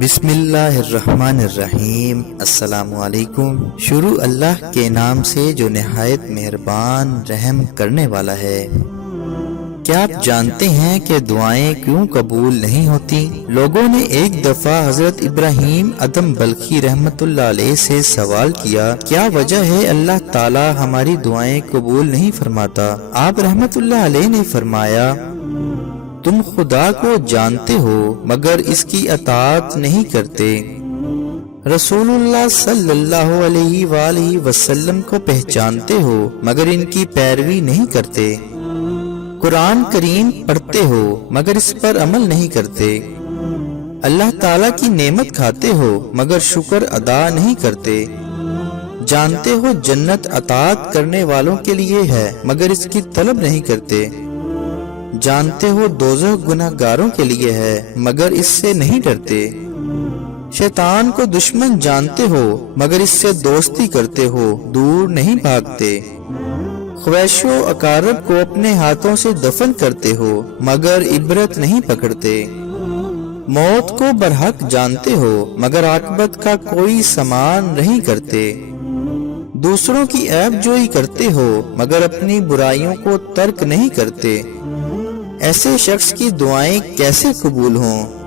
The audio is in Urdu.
بسم اللہ الرحمن الرحیم۔ السلام علیکم۔ شروع اللہ کے نام سے جو نہایت مہربان رحم کرنے والا ہے۔ کیا آپ جانتے ہیں کہ دعائیں کیوں قبول نہیں ہوتی؟ لوگوں نے ایک دفعہ حضرت ابراہیم ادم بلخی رحمت اللہ علیہ سے سوال کیا، کیا وجہ ہے اللہ تعالی ہماری دعائیں قبول نہیں فرماتا؟ آپ رحمت اللہ علیہ نے فرمایا، تم خدا کو جانتے ہو مگر اس کی اطاعت نہیں کرتے، رسول اللہ صلی اللہ علیہ وآلہ وسلم کو پہچانتے ہو مگر ان کی پیروی نہیں کرتے، قرآن کریم پڑھتے ہو مگر اس پر عمل نہیں کرتے، اللہ تعالیٰ کی نعمت کھاتے ہو مگر شکر ادا نہیں کرتے، جانتے ہو جنت اطاعت کرنے والوں کے لیے ہے مگر اس کی طلب نہیں کرتے، جانتے ہو دوزخ گناہ گاروں کے لیے ہے مگر اس سے نہیں ڈرتے، شیطان کو دشمن جانتے ہو مگر اس سے دوستی کرتے ہو، دور نہیں بھاگتے، خویش و اقارب کو اپنے ہاتھوں سے دفن کرتے ہو مگر عبرت نہیں پکڑتے، موت کو برحق جانتے ہو مگر عاقبت کا کوئی سامان نہیں کرتے، دوسروں کی عیب جوئی کرتے ہو مگر اپنی برائیوں کو ترک نہیں کرتے، ایسے شخص کی دعائیں کیسے قبول ہوں؟